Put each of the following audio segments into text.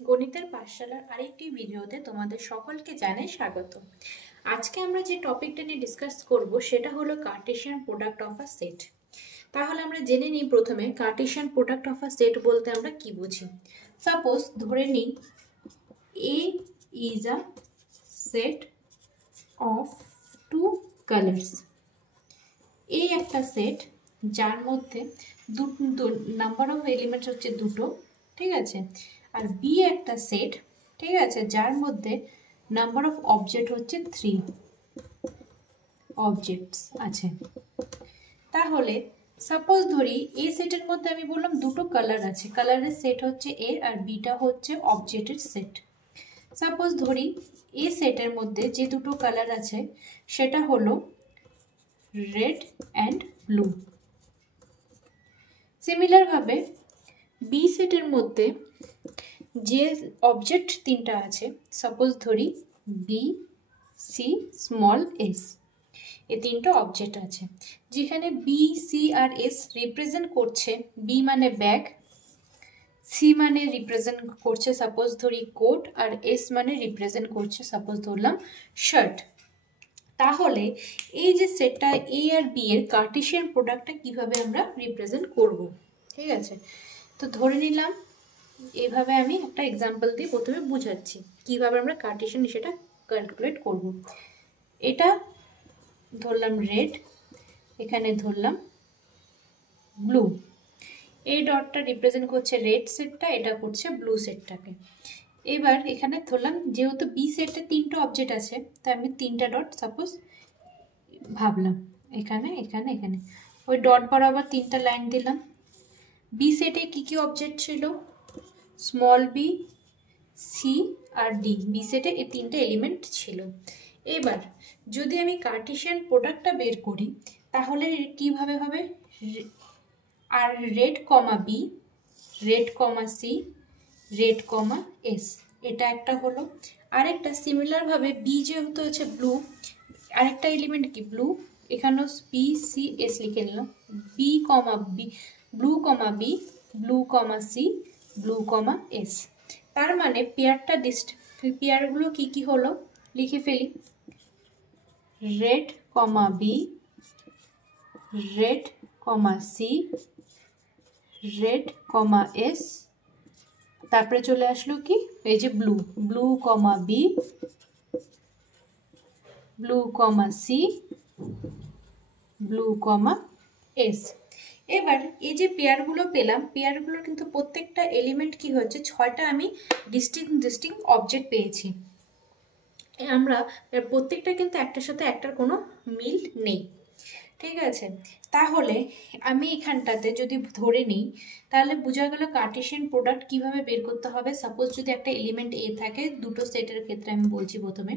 গণিতের পাঠশালার আরেকটি ভিডিওতে তোমাদের সকলকে জানাই স্বাগত। আজকে আমরা যে টপিকটা নিয়ে ডিসকাস করব সেটা হলো Kardashian product of a set. তাহলে আমরা জেনে নিই প্রথমে Kardashian product of a set বলতে আমরা কি বুঝি। সাপোজ ধরে নিই A is a set of two colors। A একটা সেট যার মধ্যে নাম্বার অফ এলিমেন্টস হচ্ছে দুটো, ঠিক আছে। আর বি একটা সেট, ঠিক আছে, যার মধ্যে নাম্বার অফ অবজেক্ট হচ্ছে 3 অবজেক্টস আছে। তাহলে সাপোজ ধরি এ সেটের মধ্যে আমি বললাম দুটো কালার আছে, কালারের সেট হচ্ছে এ আর বিটা হচ্ছে অবজেক্টের সেট। সাপোজ ধরি এ সেটের মধ্যে যে দুটো কালার আছে সেটা হলো রেড অ্যান্ড ব্লু। সিমিলার ভাবে বি সেটের মধ্যে যে অবজেক্ট তিনটা আছে, সাপোজ ধরি বি সি স্মল এস, এই তিনটা অবজেক্ট আছে যেখানে বি সি আর এস রিপ্রেজেন্ট করছে বি মানে ব্যাগ, সি মানে রিপ্রেজেন্ট করছে সাপোজ ধরি কোট, আর এস মানে রিপ্রেজেন্ট করছে সাপোজ ধরলাম শার্ট। তাহলে এই যে সেটটা এ আর বি এর কার্টেশিয়ান প্রোডাক্টটা কিভাবে আমরা রিপ্রেজেন্ট করব, ঠিক আছে। তো ধরে নিলাম এইভাবে আমি একটা এক্সাম্পল দিয়ে প্রথমে বুঝাচ্ছি কিভাবে আমরা কার্টেশিয়ান সেটা ক্যালকুলেট করব। এটা ধরলাম রেড, এখানে ধরলাম ব্লু। এই ডটটা রিপ্রেজেন্ট করছে রেড সেটটা, এটা করছে ব্লু সেটটাকে। এবার এখানে ধরলাম যেহেতু বি সেটে তিনটা অবজেক্ট আছে তাই আমি তিনটা ডট সাপোজ ভাবলাম এখানে এখানে এখানে, ওই ডট বরাবর তিনটা লাইন দিলাম। বি সেটে কি কি অবজেক্ট ছিল, স্মল বি, সি আর ডি, বি সেটে এই তিনটে এলিমেন্ট ছিল। এবার যদি আমি কার্টেশিয়ান প্রোডাক্টটা বের করি তাহলে কিভাবে হবে, আর রেড কমা বি, রেড কমা সি, রেড কমা এস, এটা একটা হলো। আরেকটা সিমিলার ভাবে বি যেহেতু আছে ব্লু, আরেকটা এলিমেন্ট কি ব্লু, এখানেও বি সি এস লিখে নিলাম, বি কমা বি, ব্লু কমা বি, ব্লু কমা সি, ব্লু কমা এস। তার মানে পেয়ারটা পেয়ারগুলো কি কি হলো লিখে ফেলি, রেড কমা বি, রেড কমা সি, রেড কমা এস, তারপরে চলে আসলো কি এই যে ব্লু, ব্লু কমা বি, ব্লু কমা সি, ব্লু কমা এস। এবার এই যে পেয়ারগুলো পেলাম, পেয়ারগুলোর কিন্তু প্রত্যেকটা এলিমেন্ট কি হচ্ছে, 6টা আমি ডিস্টিংক্ট অবজেক্ট পেয়েছি। আমরা প্রত্যেকটা কিন্তু একটার সাথে একটার কোনো মিল নেই, ঠিক আছে। তাহলে আমি এখানটাতে যদি ধরে নিই তাহলে বোঝা গেল কার্টেশিয়ান প্রোডাক্ট কিভাবে বের করতে হবে। সাপোজ যদি একটা এলিমেন্ট এ থাকে, দুটো সেটের ক্ষেত্রে আমি বলছি প্রথমে,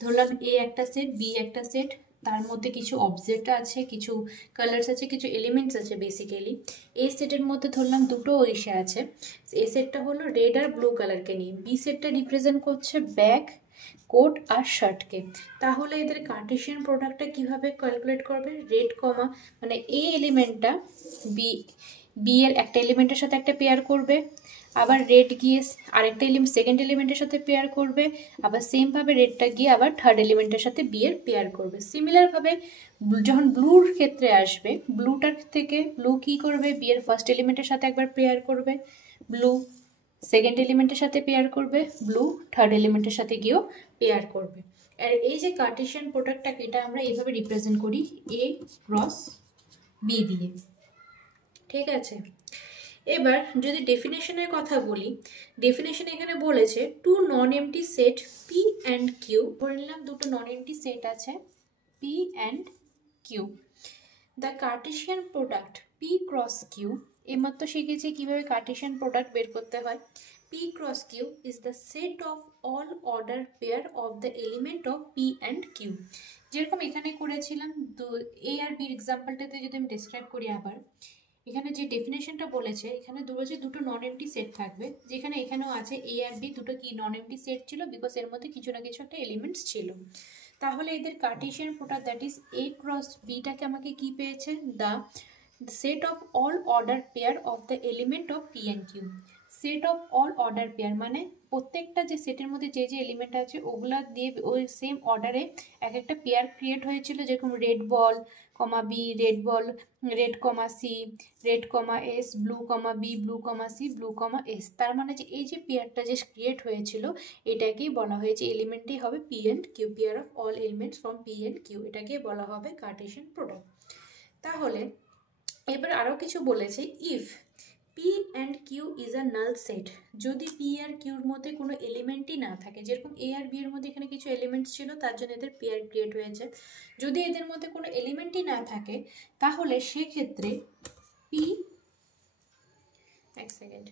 ধরলাম এ একটা সেট, বি একটা সেট, তার মধ্যে কিছু অবজেক্ট আছে, কিছু কালার্স আছে, কিছু এলিমেন্টস আছে। বেসিক্যালি এই সেটের মধ্যে ধরলাম দুটো ইসে আছে, এ সেটটা হলো রেড আর ব্লু কালারকে নিয়ে, বি সেটটা রিপ্রেজেন্ট করছে ব্যাগ, কোট আর শার্টকে। তাহলে এদের কার্টেশিয়ান প্রোডাক্টটা কিভাবে ক্যালকুলেট করবে, রেড কমা মানে এ এলিমেন্টটা বি, বি এর একটা এলিমেন্টের সাথে একটা পেয়ার করবে, আবার রেড গিয়ে আরেকটা এলিমেন্ট সেকেন্ড এলিমেন্টের সাথে পেয়ার করবে, আবার সেম ভাবে রেডটা গিয়ে আবার থার্ড এলিমেন্টের সাথে বি এর পেয়ার করবে। সিমিলার ভাবে যখন ব্লুর ক্ষেত্রে আসবে, ব্লুটার থেকে ব্লু কি করবে, বি এর ফার্স্ট এলিমেন্টের সাথে একবার পেয়ার করবে, ব্লু সেকেন্ড এলিমেন্টের সাথে পেয়ার করবে, ব্লু থার্ড এলিমেন্টের সাথে গিয়েও পেয়ার করবে। আর এই যে কার্টেশিয়ান প্রোডাক্টটাকে এটা আমরা এইভাবে রিপ্রেজেন্ট করি এ ক্রস বি দিয়ে, ঠিক আছে। এবার যদি ডেফিনেশনের কথা বলি, ডেফিনেশন এখানে বলেছে two non empty set P and Q, ধরে নিলাম দুটো নন এমটি সেট আছে P and Q. The Cartesian product P cross Q, এইমাত্র শিখেছি কিভাবে কার্টেশিয়ান প্রোডাক্ট বের করতে হয়। P cross Q is the set of all order pair of the element of P and Q. যেরকম এখানে করেছিলাম এ আর বির এক্সাম্পলটাতে যদি আমি ডিসক্রাইব করি, আবার এখানে যে ডেফিনেশনটা বলেছে এখানে দুটো নন এমটি সেট থাকবে, যেখানে এখানেও আছে এ আর বি দুটো কি নন এমটি সেট ছিল, বিকজ এর মধ্যে কিছু না কিছু একটা এলিমেন্টস ছিল। তাহলে এদের Cartesian product that is A cross বিটাকে আমাকে কি পেয়েছে, the set of all order pair of the element of P and Q. Set of all order pair, মানে প্রত্যেকটা যে সেটের মধ্যে যে যে এলিমেন্ট আছে ওগুলা দিয়ে ওই সেম অর্ডারে এক একটা পেয়ার ক্রিয়েট হয়েছিল, যেরকম রেড বল কমা বি, রেড বল, রেড কমা সি, রেড কমা এস, ব্লু কমা বি, ব্লু কমা সি, ব্লু কমা এস। তার মানে যে এই যে পেয়ারটা যে ক্রিয়েট হয়েছিল এটাকেই বলা হয়েছে এলিমেন্টই হবে P and Q, pair of all elements from P and Q, এটাকেই বলা হবে কার্টেশিয়ান প্রোডাক্ট। তাহলে এবার আরও কিছু বলেছে, if P and Q is a null set, যদি পি আর কিউর মধ্যে কোনো এলিমেন্টই না থাকে, যেরকম এ আর বি এর মধ্যে এখানে কিছু এলিমেন্টস ছিল তার জন্য এদের পেয়ার ক্রিয়েট হয়েছে, যদি এদের মধ্যে কোনো এলিমেন্টই না থাকে তাহলে সেক্ষেত্রে পি, এক সেকেন্ড,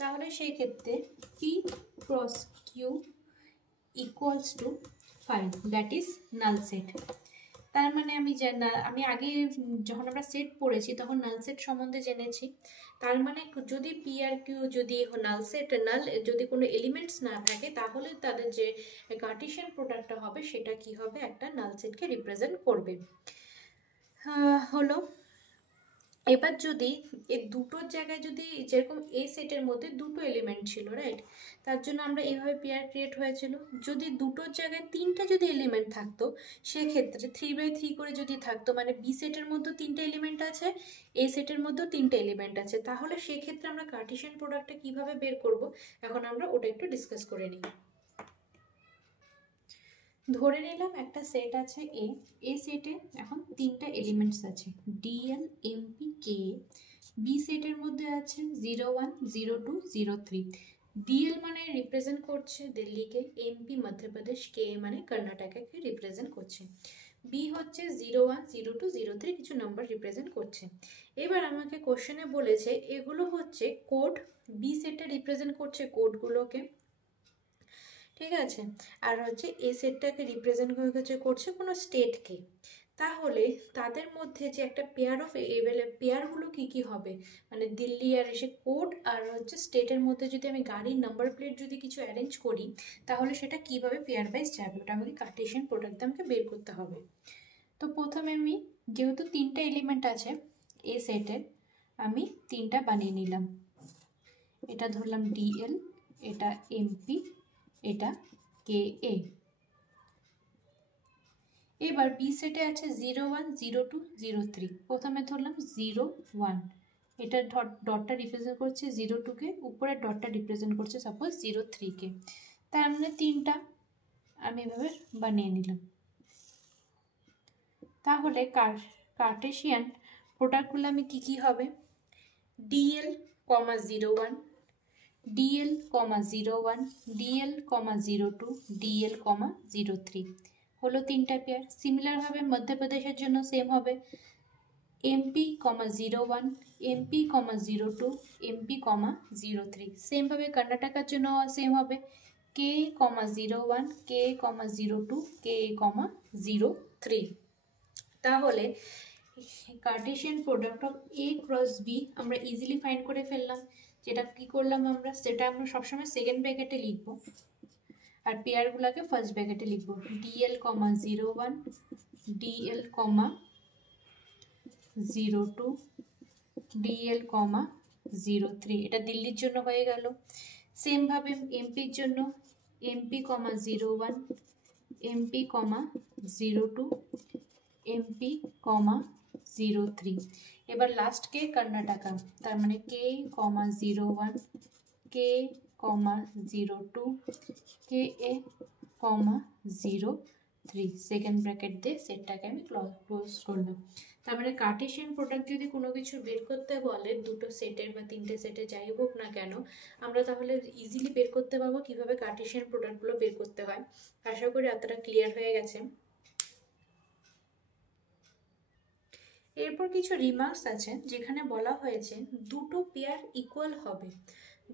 তাহলে সেই ক্ষেত্রে P cross Q equals to 5, that is null set. তার মানে আমি আগে যখন আমরা সেট পড়েছি তখন নাল সেট সম্বন্ধে জেনেছি। তার মানে যদি পি আর কিউ যদি নাল সেট, নাল যদি কোনো এলিমেন্টস না থাকে তাহলে তাদের যে কার্টেশিয়ান প্রোডাক্টটা হবে সেটা কি হবে, একটা নাল সেটকে রিপ্রেজেন্ট করবে। হলো এবার যদি এই দুটোর জায়গায় যদি যেরকম এ সেটের মধ্যে দুটো এলিমেন্ট ছিল, রাইট, তার জন্য আমরা এইভাবে পেয়ার ক্রিয়েট হয়েছিল। যদি দুটোর জায়গায় তিনটা যদি এলিমেন্ট থাকতো সেক্ষেত্রে 3/3 করে যদি থাকতো, মানে বি সেটের মধ্যেও তিনটে এলিমেন্ট আছে, এ সেটের মধ্যেও তিনটে এলিমেন্ট আছে, তাহলে সেক্ষেত্রে আমরা কার্টেশিয়ান প্রোডাক্টটা কিভাবে বের করব, এখন আমরা ওটা একটু ডিসকাস করে নিই। ধরে নিলাম একটা সেট আছে এ সেটে এখন তিনটা এলিমেন্টস আছে ডিএল, এমপি, কে। বি সেটের মধ্যে আছে 0 1 0 2 0 3। ডিএল মানে রিপ্রেজেন্ট করছে দিল্লিকে, এমপি মধ্যপ্রদেশ, কে মানে কর্ণাটককে রিপ্রেজেন্ট করছে। বি হচ্ছে 0 1 0 2 0 3 কিছু নাম্বার রিপ্রেজেন্ট করছে। এবার আমাকে কোশ্চেনে বলেছে এগুলো হচ্ছে কোড, বি সেটে রিপ্রেজেন্ট করছে কোডগুলোকে, ঠিক আছে, আর হচ্ছে এই সেটটাকে রিপ্রেজেন্ট করছে কোনো স্টেটকে। তাহলে তাদের মধ্যে যে একটা পেয়ার অফ পেয়ারগুলো কি কি হবে, মানে দিল্লি আর এসে কোড আর হচ্ছে স্টেটের মধ্যে যদি আমি গাড়ির নাম্বার প্লেট যদি কিছু অ্যারেঞ্জ করি তাহলে সেটা কিভাবে পেয়ার ওয়াইজ যাবে, ওটা আমাকে কার্টেশিয়ান প্রোডাক্ট আমাকে বের করতে হবে। তো প্রথমে আমি যেহেতু তিনটা এলিমেন্ট আছে এ সেটের, আমি তিনটা বানিয়ে নিলাম। এটা ধরলাম ডিএল, এটা এমপি, এটা কে এ। এবার বি সেটে আছে 0 1 0 2 0 3, প্রথমে ধরলাম 0 1, এটা ডটটা রিপ্রেজেন্ট করছে 0 2 কে, উপরে ডটটা রিপ্রেজেন্ট করছে সাপোজ 0 3 কে। তার মানে তিনটা আমি এভাবে বানিয়ে নিলাম। তাহলে কার্টেশিয়ান প্রোডাক্টগুলো আমি কি কি হবে, ডিএল কমা 0 1, ডিএল কমা 0 1, ডিএল কমা 0 2, ডিএল কমা 0 3 হলো তিনটা পেয়ার। সিমিলারভাবে মধ্যপ্রদেশের জন্য সেম হবে এমপি কমা 0 1, এমপি কমা 0 2, এমপি কমা 0 3। সেমভাবে কর্ণাটকের জন্য সেম হবে কে কমা 0 1, কে কমা 0 2, কে কমা 0 3। তাহলে Cartesian product of A cross B আমরা ইজিলি ফাইন্ড করে ফেললাম। যেটা কি করলাম আমরা, সেটা আমরা সবসময় সেকেন্ড ব্র্যাকেটে লিখবো আর পেয়ারগুলোকে ফার্স্ট ব্র্যাকেটে লিখবো, ডিএল কমা 0 1, ডিএল কমা 0 2, ডিএল কমা 0 3। এটা দিল্লির জন্য হয়ে গেল। সেমভাবে এমপির জন্য এমপি কমা 0 1, এমপি কমা 0 2, এমপি কমা 0 3। এবার লাস্ট কে কর্ণাটকা, তার মানে কে কমা 0 1, কে কমা 0 2, কে এ কমা 0 3। সেকেন্ড ব্র্যাকেট দিয়ে সেটটাকে আমি ক্লোজ করলাম। তার মানে কার্টেশিয়ান প্রোডাক্ট যদি কোনো কিছু বের করতে বলে দুটো সেটের বা তিনটে সেটে যাই হোক না কেন, আমরা তাহলে ইজিলি বের করতে পারবো কিভাবে কার্টেশিয়ান প্রোডাক্টগুলো বের করতে হয়। আশা করি এতটা ক্লিয়ার হয়ে গেছে। এরপর কিছু রিমার্কস আছে যেখানে বলা হয়েছে দুটো পেয়ার ইকুয়াল হবে।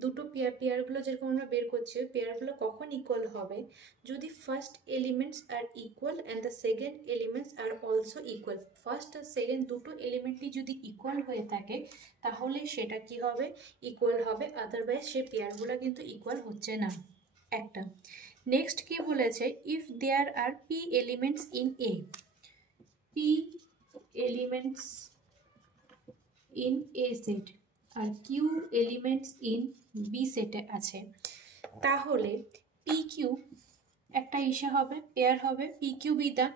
দুটো পেয়ারগুলো যেরকম আমরা বের করছি পেয়ারগুলো কখন ইকুয়াল হবে, যদি first elements are equal and the second elements are also equal. First আর সেকেন্ড দুটো এলিমেন্টই যদি ইকুয়াল হয়ে থাকে তাহলে সেটা কি হবে, ইকুয়াল হবে, আদারওয়াইজ সে পেয়ারগুলো কিন্তু ইকুয়াল হচ্ছে না একটা। নেক্সট কি বলেছে, if there are P elements in A, P elements in a set, আর কিউ এলিমেন্টস ইন বি সেটে আছে, তাহলে পি কিউ একটা ইসে হবে, পেয়ার হবে। P Q be the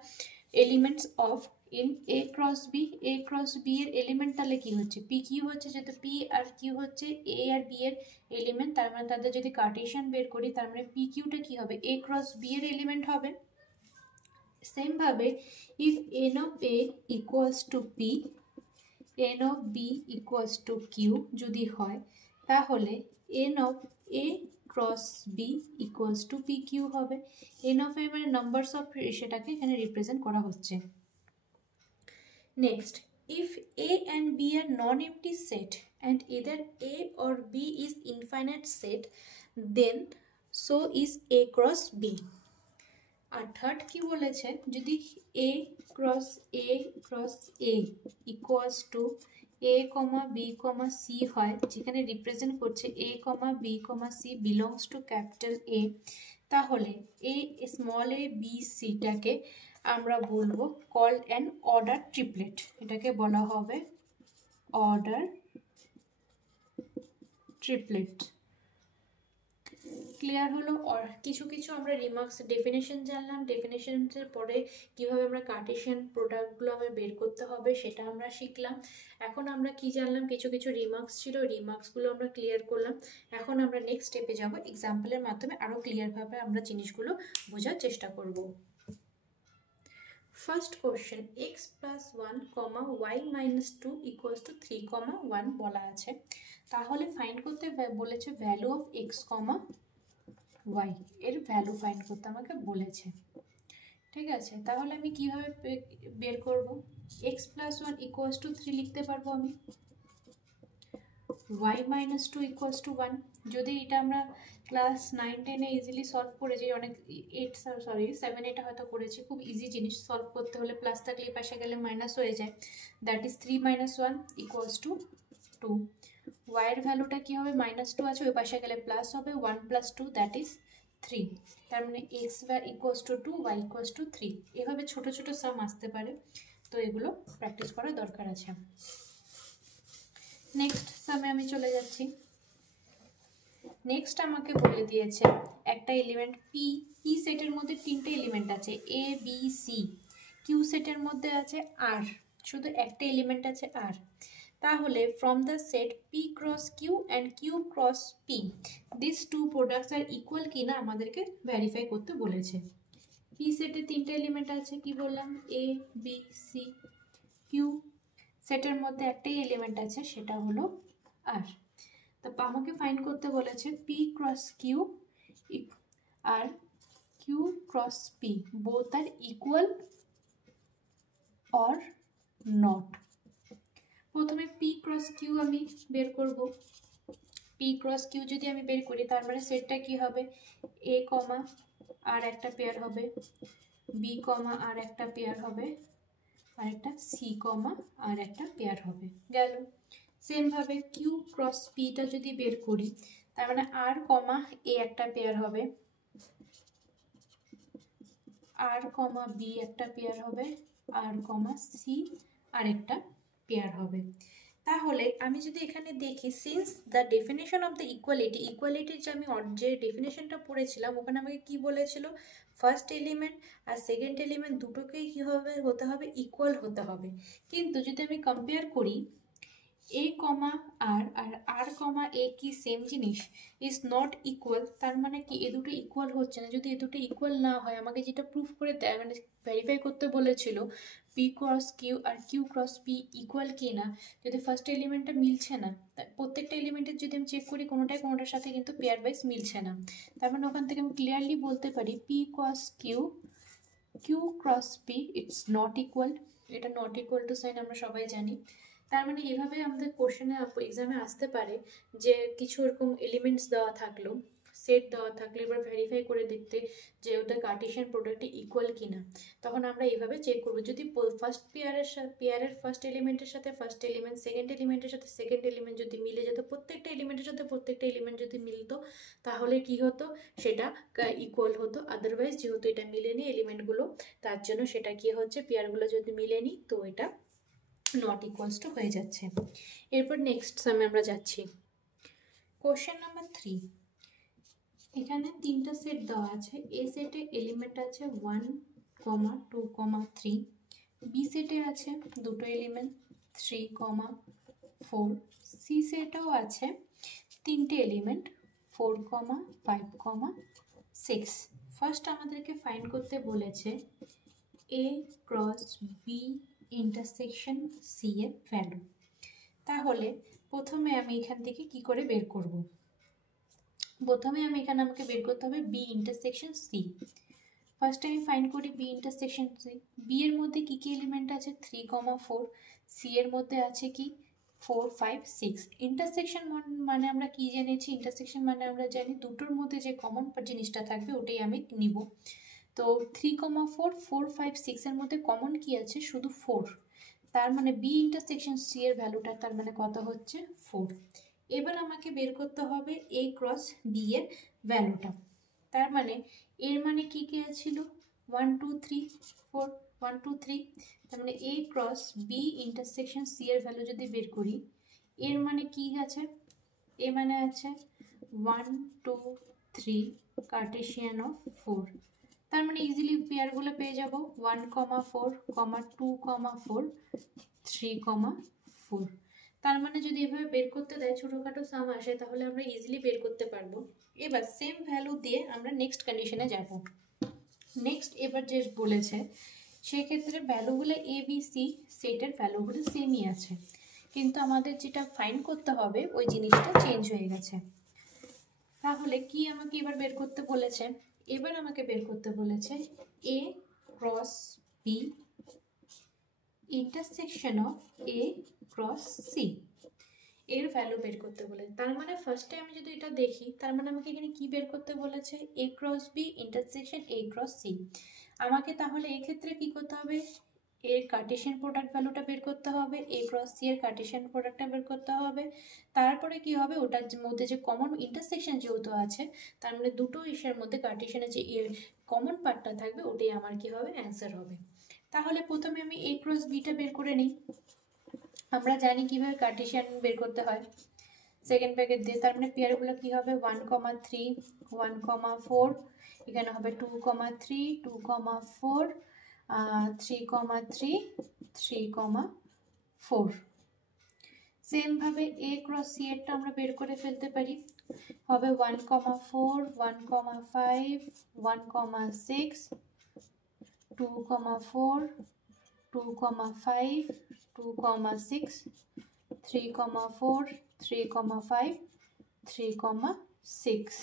elements of in A cross B. A cross B এর এলিমেন্ট তাহলে কি হচ্ছে, পি কিউ হচ্ছে, যেহেতু পি আর কিউ হচ্ছে এ আর বি এর এলিমেন্ট, তার মানে তাদের যদি কার্টেশিয়ান বের করি তার মানে পি কিউটা কি হবে, এ ক্রস বি এর এলিমেন্ট হবে। সেম ভাবে if n of A equals to P, n of B equals to Q যদি হয়, তাহলে n of A cross B equals to P Q হবে। এন অফ এ মানে নাম্বারস অফ, সেটাকে এখানে রিপ্রেজেন্ট করা হচ্ছে। Next, if A and B are non-empty set and either A or B is infinite set, then so is A cross B. আর third কি বলেছে, যদি A cross A cross A equals to A, B, C হয়, যেখানে represent করছে A, B, C belongs to capital A, তাহলে A small a B C টাকে আমরা বলবো called an order triplet, এটাকে বলা হবে order triplet। ক্লিয়ার হলো? কিছু কিছু আমরা রিমার্কস ডেফিনেশন জানলাম, ডেফিনেশনের পরে কিভাবে আমরা কার্টেশিয়ান প্রোডাক্টগুলো আমরা বের করতে হবে সেটা আমরা শিখলাম। এখন আমরা কি জানলাম, কিছু কিছু রিমার্কস ছিল, রিমার্কসগুলো আমরা ক্লিয়ার করলাম। এখন আমরা নেক্সট স্টেপে যাব, এক্সাম্পলের মাধ্যমে আরও ক্লিয়ারভাবে আমরা জিনিসগুলো বোঝার চেষ্টা করব। First question, x plus 1 comma y minus 2 equals to 3 কমা 1 বলা আছে, তাহলে ফাইন্ড করতে বলেছে value of x comma y, এর ভ্যালু ফাইন্ড করতে আমাকে বলেছে। ঠিক আছে, তাহলে আমি কিভাবে বের করব, x প্লাস 1 ইকুয়ালস টু 3 লিখতে পারবো আমি, y মাইনাস 2 ইকুয়ালস টু 1। যদি এটা আমরা ক্লাস 9-10-এ ইজিলি সলভ করেছি, অনেক 7 এটা হয়তো করেছি, খুব ইজি জিনিস, সলভ করতে হলে প্লাস থাকলে এই পাশে গেলে মাইনাস হয়ে যায়, that is 3 minus 1 equals to 2। y এর ভ্যালুটা কি হবে, মাইনাস 2 আছে, ওই পাশে গেলে প্লাস হবে, 1 প্লাস 2 দ্যাট ইজ 3, তার মানে x equals to 2, y equals to 3। এভাবে ছোট ছোট সাম আসতে পারে, তো এগুলো প্র্যাকটিস করার দরকার আছে। নেক্সট সামে আমি চলে যাচ্ছি। নেক্সট আমাকে বলে দিয়েছে একটা এলিমেন্ট পি, পি সেটের মধ্যে 3টে এলিমেন্ট আছে, এ বি সি। কিউ সেটের মধ্যে আছে আর, শুধু একটা এলিমেন্ট আছে আর, তাহলে from the set P cross Q and Q cross P this two products are equal কিনা আমাদেরকে ভেরিফাই করতে বলেছে। পি সেটে 3টে এলিমেন্ট আছে, কি বললাম, এ বি সি। কিউ সেটের মধ্যে একটাই এলিমেন্ট আছে, সেটা হলো আর। তো আমাকে ফাইন্ড করতে বলেছে পি ক্রস কিউ আর Q cross P both are equal or not. প্রথমে পি ক্রস কিউ আমি বের করব। পি ক্রস কিউ যদি আমি বের করি, তার মানে সেটটা কি হবে, এ কমা আর একটা পেয়ার হবে, বি কমা আর একটা পেয়ার হবে, আর একটা সি কমা আর একটা পেয়ার হবে, গেল। সেম ভাবে কিউ ক্রস পিটা যদি বের করি, তার মানে আর কমা এ একটা পেয়ার হবে, আর কমা বি একটা পেয়ার হবে, আর কমা সি আর একটা পেয়ার হবে। তাহলে আমি যদি এখানে দেখি, since the definition of the equality, ইকুয়ালিটির যে আমি যে ডেফিনেশনটা পড়েছিলাম ওখানে আমাকে কি বলেছিল, ফার্স্ট এলিমেন্ট আর সেকেন্ড এলিমেন্ট দুটোকেই কী হবে, হতে হবে ইকুয়াল হতে হবে। কিন্তু যদি আমি কম্পেয়ার করি এ কমা আর আর আর কমা এ কি সেম জিনিস, ইজ নট ইকুয়াল, তার মানে কি এ দুটো ইকুয়াল হচ্ছে না। যদি এ দুটো ইকুয়াল না হয়, আমাকে যেটা প্রুফ করে দেয় মানে ভেরিফাই করতে বলেছিল পি ক্রস কিউ আর কিউ ক্রস পি ইকুয়াল কি না, যদি ফার্স্ট এলিমেন্টটা মিলছে না, প্রত্যেকটা এলিমেন্টের যদি আমি চেক করি কোনোটার সাথে কিন্তু পেয়ার ওয়াইজ মিলছে না, তার মানে ওখান থেকে আমি ক্লিয়ারলি বলতে পারি P cross Q Q cross P it's not equal. এটা নট ইকুয়াল টু সাইন আমরা সবাই জানি। তার মানে এভাবে আমাদের কোশ্চেনে এক্সামে আসতে পারে যে কিছু এরকম এলিমেন্টস দেওয়া থাকলো, সেট দেওয়া থাকলে এবার ভেরিফাই করে দেখতে যে ওটা কার্টেশিয়ান প্রোডাক্টে ইকুয়াল কিনা, তখন আমরা এইভাবে চেক করবো। যদি ফার্স্ট পেয়ারের ফার্স্ট এলিমেন্টের সাথে ফার্স্ট এলিমেন্ট, সেকেন্ড এলিমেন্টের সাথে সেকেন্ড এলিমেন্ট যদি মিলে যেত, প্রত্যেকটা এলিমেন্টের সাথে প্রত্যেকটা এলিমেন্ট যদি মিলতো, তাহলে কি হতো, সেটা ইকুয়াল হতো। আদারওয়াইজ যেহেতু এটা মিলেনি এলিমেন্টগুলো, তার জন্য সেটা কি হচ্ছে, পেয়ারগুলো যদি মিলেনি তো এটা নট ইকুয়ালস টু হয়ে যাচ্ছে। এরপর নেক্সট সামে আমরা যাচ্ছি। কোশ্চেন নাম্বার 3, এখানে তিনটা সেট দেওয়া আছে। এ সেটে এলিমেন্ট আছে 1, 2, 3। বি সেটে আছে দুটো এলিমেন্ট 3, 4। সি সেটেও আছে তিনটে এলিমেন্ট 4, 5, 6। ফার্স্ট আমাদেরকে ফাইন্ড করতে বলেছে A cross B intersection C এর ভ্যালু। তাহলে প্রথমে আমি এখান থেকে কি করে বের করব? প্রথমে আমাকে বের করতে হবে বি ইন্টারসেকশন সি। ফার্স্ট আমি ফাইন্ড করি বি ইন্টারসেকশন সি। বি এর মধ্যে কি কি এলিমেন্ট আছে? 3, 4। সি এর মধ্যে আছে কি? 4, 5, 6। ইন্টারসেকশন মানে আমরা কি জেনেছি? ইন্টারসেকশন মানে আমরা জানি দুটোর মধ্যে যে কমন জিনিসটা থাকবে ওটাই আমি নিব। তো 3, 4, 4, 5, 6 এর মধ্যে কমন কি আছে? শুধু 4। তার মানে বি ইন্টারসেকশন সি এর ভ্যালুটা তার মানে কত হচ্ছে? 4। এবার আমাকে বের করতে হবে এ ক্রস বি এর ভ্যালুটা। তার মানে এর মানে কি কি ছিল? 1, 2, 3, 4, 1, 2, 3। তার মানে এ ক্রস বি ইন্টারসেকশন সি এর ভ্যালু যদি বের করি, এর মানে কি আছে? এ মানে আছে 1, 2, 3 কার্টেশিয়ান অফ 4। তার মানে ইজিলি পেয়ারগুলো পেয়ে যাব 1, 4, 2, 4, 3, 4। তার মানে যদি এভাবে বের করতে দেয়, ছোটোখাটো সাম আসে, তাহলে আমরা ইজিলি বের করতে পারবো। এবার সেম ভ্যালু দিয়ে আমরা নেক্সট কন্ডিশনে যাব। নেক্সট এবার যে বলেছে সেক্ষেত্রে ভ্যালুগুলো এ বি সি সেটের ভ্যালুগুলো সেমই আছে, কিন্তু আমাদের যেটা ফাইন্ড করতে হবে ওই জিনিসটা চেঞ্জ হয়ে গেছে। তাহলে কি আমাকে এবার বের করতে বলেছে? এবার আমাকে বের করতে বলেছে A cross B intersection of A cross C এর ভ্যালু বের করতে বলেছে। তার মানে ফার্স্টে আমি যদি এটা দেখি, তার মানে আমাকে এখানে কি বের করতে বলেছে? A cross B intersection A cross C. আমাকে তাহলে এই ক্ষেত্রে কি করতে হবে? এর কার্টেশিয়ান প্রোডাক্ট ভ্যালুটা বের করতে হবে, এ ক্রস সি এর কার্টেশিয়ান প্রোডাক্টটা বের করতে হবে। তারপরে কি হবে? ওটার মধ্যে যে কমন ইন্টারসেকশন যেহেতু আছে, তার মানে দুটো ইসের মধ্যে কার্টেশিয়ানের যে কমন পার্টটা থাকবে ওটাই আমার কি হবে? অ্যান্সার হবে। তাহলে প্রথমে আমি এ ক্রস বিটা বের করে নিই। আমরা জানি কিভাবে কার্টেশিয়ান বের করতে হয় সেকেন্ড ব্র্যাকেট দিয়ে। তার মানে পেয়ারগুলো কি হবে? 1, 3, 1, 4। এখানে হবে 2, 3, 2, 4, 3, 3, 3, 4। সেম ভাবে এ ক্রস সি এরটা আমরা বের করে ফেলতে পারি। হবে 1, 4, 1, 5, 1, 6, 2, 4, 2, 5, 2, 6, 3, 4, 3, 5, 3, 6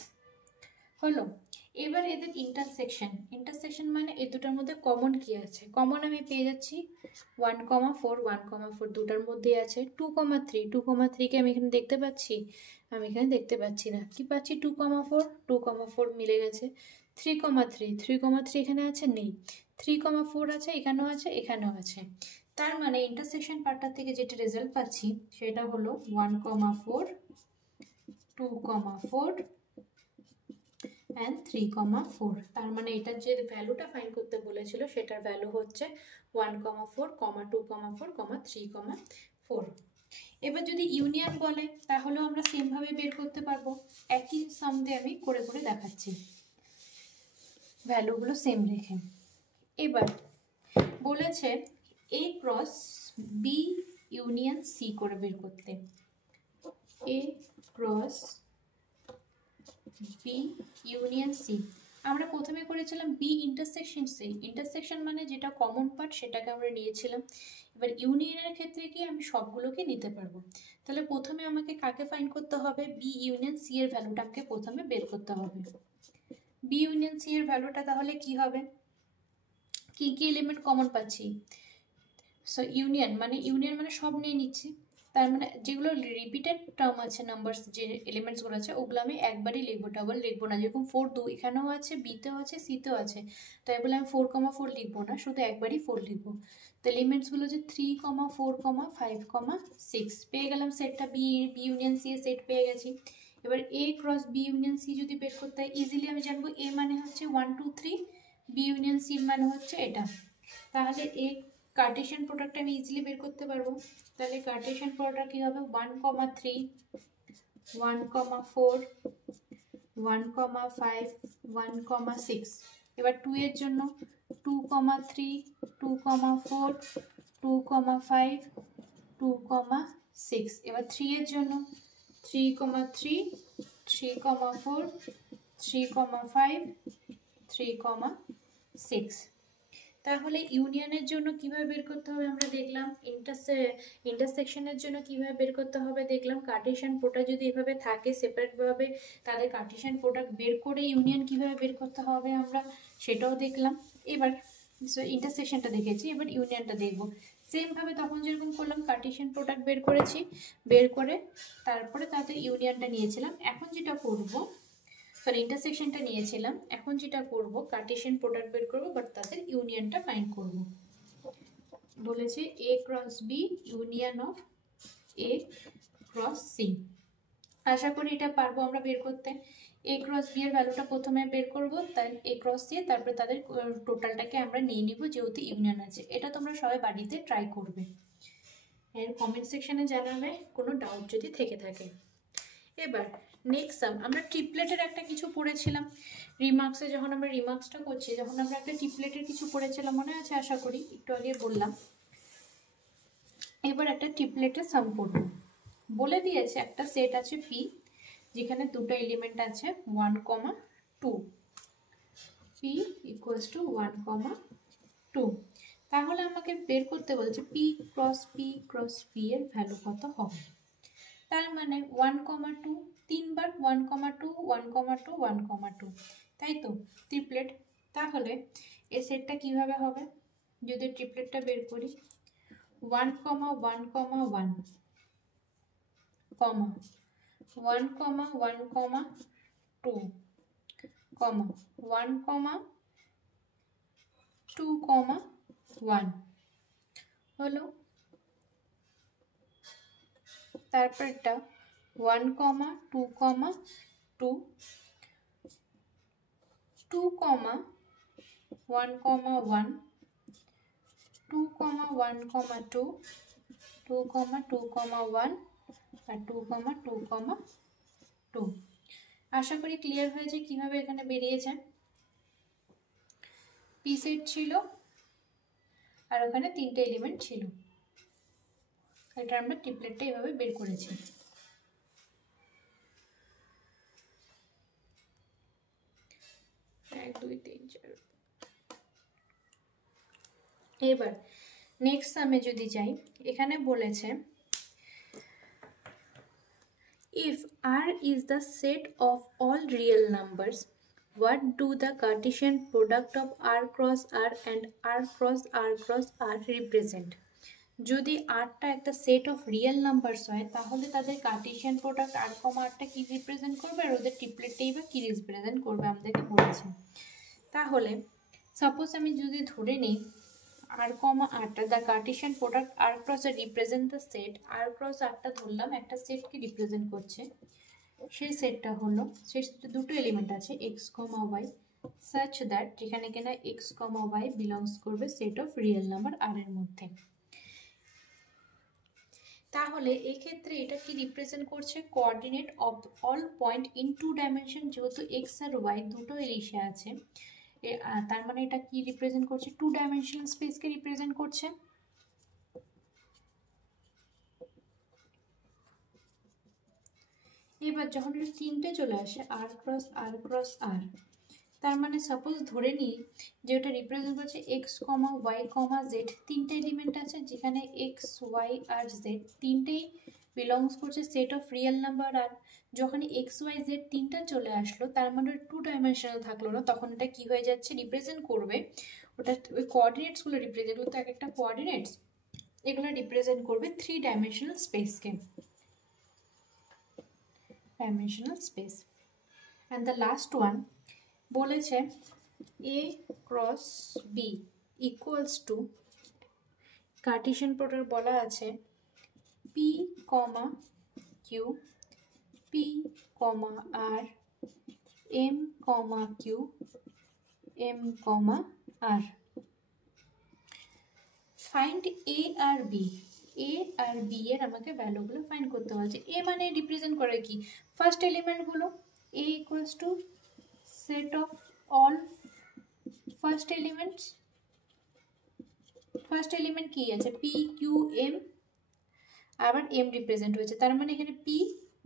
হলো। এবার এদের ইন্টারসেকশন মানে এই দুটার মধ্যে কমন কি আছে? কমন আমি পেয়ে যাচ্ছি 1, 4, 1, 4 দুটার মধ্যে আছে 2, 3, 2, 3 কে আমি এখানে দেখতে পাচ্ছি? আমি এখানে দেখতে পাচ্ছি না। কি পাচ্ছি? 2, 4, 2, 4 মিলে গেছে। 3, 3, 3, 3 এখানে আছে? নেই। 3, 4 আছে, এখানেও আছে, এখানেও আছে। তার মানে ইন্টারসেকশন পার্টটা থেকে যেটা রেজাল্ট পাচ্ছি সেটা হলো 1, 4, 2, 4 and 3, 4। তার মানে এটার যে ভ্যালুটা ফাইন্ড করতে বলেছিল সেটার ভ্যালু হচ্ছে 1, 4, 2, 4, 3, 4। এবার যদি ইউনিয়ন বলে তাহলেও আমরা সেম ভাবে বের করতে পারবো। একই সাম দিয়ে আমি করে করে দেখাচ্ছি ভ্যালুগুলো সেম রেখে। এবার বলেছে A cross B union C করে বের করতে। এ ক্রস বি ইউনিয়ন সি আমরা প্রথমে করেছিলাম বি ইন্টারসেকশন সি। ইন্টারসেকশন মানে যেটা কমন পার্ট সেটাকে আমরা নিয়েছিলাম। এবার ইউনিয়নের ক্ষেত্রে কি আমি সবগুলোকে নিতে পারবো। তাহলে প্রথমে আমাকে কাকে ফাইন্ড করতে হবে? বি ইউনিয়ন সি এর ভ্যালুটাকে প্রথমে বের করতে হবে। বি ইউনিয়ন সি এর ভ্যালুটা তাহলে কি হবে? কি কি এলিমেন্ট কমন পাচ্ছি? সো ইউনিয়ন মানে সব নিয়ে নিচ্ছি। তার মানে যেগুলো রিপিটেড টার্ম আছে, নাম্বারস যে এলিমেন্টসগুলো আছে ওগুলো আমি একবারই লিখবো, ডাবল লিখবো না। যেরকম 4, 2 এখানেও আছে, বিতেও আছে, সিতেও আছে, তাই বলে আমি 4, 4 লিখবো না, শুধু একবারই 4 লিখবো। তো এলিমেন্টসগুলো যে 3, 4, 5, 6 পেয়ে গেলাম। সেটটা বি ইউনিয়ন সি এর সেট পেয়ে গেছি। এবার এ ক্রস বি ইউনিয়ন সি যদি বের করতে হয় ইজিলি আমি জানবো এ মানে হচ্ছে 1, 2, 3, বি ইউনিয়ন সি মানে হচ্ছে এটা। তাহলে এ কার্টেশিয়ান প্রোডাক্ট আমি ইজিলি বের করতে পারবো। তাহলে কার্টেশিয়ান প্রোডাক্ট কি হবে 1,3 1,4 1,5 1,6। এবার 2 এর জন্য 2,3 2,4 2,5 2,6। এবার 3 এর জন্য 3,3 3,4 3,5 3,6। তাহলে ইউনিয়নের জন্য কিভাবে বের করতে হবে আমরা দেখলাম, ইন্টারসেকশনের জন্য কিভাবে বের করতে হবে দেখলাম, কার্টেশিয়ান প্রোডাক্ট যদি এভাবে থাকে সেপারেটভাবে তাদের কার্টেশিয়ান প্রোডাক্ট বের করে ইউনিয়ন কিভাবে বের করতে হবে আমরা সেটাও দেখলাম। এবার ইন্টারসেকশনটা দেখেছি, এবার ইউনিয়নটা দেখব। সেমভাবে তখন যেরকম করলাম কার্টেশিয়ান প্রোডাক্ট বের করেছি, বের করে তারপরে তাদের ইউনিয়নটা নিয়েছিলাম। এখন যেটা করব, সরি ইন্টারসেকশনটা নিয়েছিলাম, এখন যেটা করব কার্টেশিয়ান প্রোডাক্ট বের করব বাট তাদের ইউনিয়নটা ফাইন্ড করব। বলেছে A cross B union of A cross C. আশা করি এটা পারবো আমরা বের করতে। এ ক্রস বি এর ভ্যালুটা প্রথমে বের করব, তাই এ ক্রস সি, তারপরে তাদের টোটালটাকে আমরা নিয়ে নিব যেহেতু ইউনিয়ন আছে। এটা তোমরা সবাই বাড়িতে ট্রাই করবে, এর কমেন্ট সেকশনে জানাবে কোনো ডাউট যদি থেকে থাকে। এবার নেক্সট সাম আমরা ট্রিপলেটের একটা কিছু পড়েছিলাম রিমার্কসে, যখন আমরা রিমার্কসটা করছি যখন আমরা একটা ট্রিপলেটের কিছু পড়েছিলাম মনে আছে আশা করি, একটু আগে বললাম। এবার একটা ট্রিপলেটের সাম করব। বলে দিয়েছে একটা সেট আছে পি যেখানে দুটো এলিমেন্ট আছে 1,2, পি ইকুয়ালস টু 1,2। তাহলে আমাকে বের করতে বলছে পি ক্রস পি এর ভ্যালু কত হবে। তার মানে 1,2 তিনবার 1,2 1,2 1,2, তাই তো ট্রিপলেট। তাহলে এই সেটটা কিভাবে হবে যদি ট্রিপলেটটা বের করি, 1,1,1 কমা 1,1,2 কমা 1,2,1 হলো। তারপরটা 1,2,2 2,1,2 2,1,2 2,2,1 আর 2,2,2। আশা করি ক্লিয়ার হয়েছে কিভাবে এখানে বেরিয়েছে। পি সেট ছিল আর ওখানে তিনটে এলিমেন্ট ছিল, এটা আমরা ট্রিপলেটটা এভাবে বের করেছি। এবার নেক্সট সামে যদি যাই, এখানে বলেছে if R is the set of all real numbers, what do the Cartesian product of R cross R and R cross R cross R represent? যদি আরটা একটা সেট অফ রিয়েল নাম্বারস হয় তাহলে তাদের কার্টেশিয়ান প্রোডাক্ট আর comma আরটা কি represent করবে আর ওদের ট্রিপলেটটাই বা কি রিপ্রেজেন্ট করবে আমাদেরকে বলেছে। তাহলে সাপোজ আমি যদি ধরে নিই আর কমা আরটা the Cartesian product R cross represent the set, R cross আরটা ধরলাম একটা সেটকে রিপ্রেজেন্ট করছে, সেই সেটটা হলো সেই সেটে দুটো এলিমেন্ট আছে X comma Y such that যেখানে কিনা এক্স কমা ওয়াই বিলংস করবে set of real number R এর মধ্যে। তাহলে এই ক্ষেত্রে এটা কি রিপ্রেজেন্ট করছে coordinate of all point in two dimension, যেহেতু এক্স আর ওয়াই দুটো এলিশে আছে তার মানে এটা কি রিপ্রেজেন্ট করছে টু ডাইমেনশনাল স্পেসকে রিপ্রেজেন্ট করছে। এবার যখন এটা তিনটে চলে আসে আর ক্রস আর, তার মানে সাপোজ ধরে নিই যে ওটা রিপ্রেজেন্ট করছে x comma y comma Z, তিনটে এলিমেন্ট আছে যেখানে এক্স ওয়াই আর জেড তিনটেই বিলংস করছে সেট অফ রিয়েল নাম্বার আর। যখন এক্স ওয়াই জেড তিনটা চলে আসলো তার মানে টু ডাইমেনশনাল থাকলো না, তখন এটা কি হয়ে যাচ্ছে রিপ্রেজেন্ট করবে ওটা ওই কোঅর্ডিনেটসগুলো রিপ্রেজেন্ট করতে এক একটা কোঅর্ডিনেটস এগুলো রিপ্রেজেন্ট করবে থ্রি ডাইমেনশনাল স্পেসকে, dimensional space. And the last one বলেছে A cross B equals to Cartesian product বলা আছে P comma Q P comma R M comma Q M comma R find A আর B, A আর B এর আমাকে ভ্যালুগুলো find করতে হচ্ছে। এ মানে রিপ্রেজেন্ট করে কি ফার্স্ট এলিমেন্টগুলো, A equals to set of all first elements. First element কি আছে পি কিউ এম, আবার এম রিপ্রেজেন্ট হয়েছে, তার মানে এখানে পি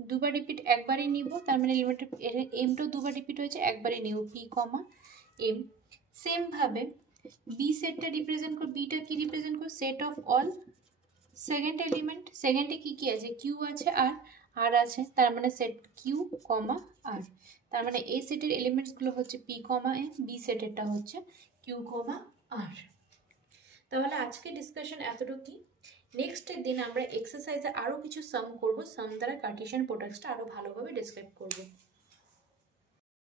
দুবার রিপিট একবারই নিব, তার মানে এলিমেন্ট এমটাও দুবার রিপিট হয়েছে একবারই নিব পি কমা এম। সেম ভাবে বি সেটটা রিপ্রেজেন্ট কর, বিটা কি রিপ্রেজেন্ট কর set of all second element, সেকেন্ডে কি কি আছে কিউ আছে আর আর আছে, তার মানে সেট কিউ কমা আর, তার মানে এই সেটের এলিমেন্টসগুলো হচ্ছে পি কমা এম, বি সেটেরটা হচ্ছে কিউ কমা আর। তাহলে আজকে ডিসকাশন এতটুকুই। নেক্সট দিন আমরা এক্সারসাইজে আরও কিছু সাম করব, সাম দ্বারা কার্টেশিয়ান প্রোডাক্টসটা আরও ভালোভাবে ডেসক্রাইব করব।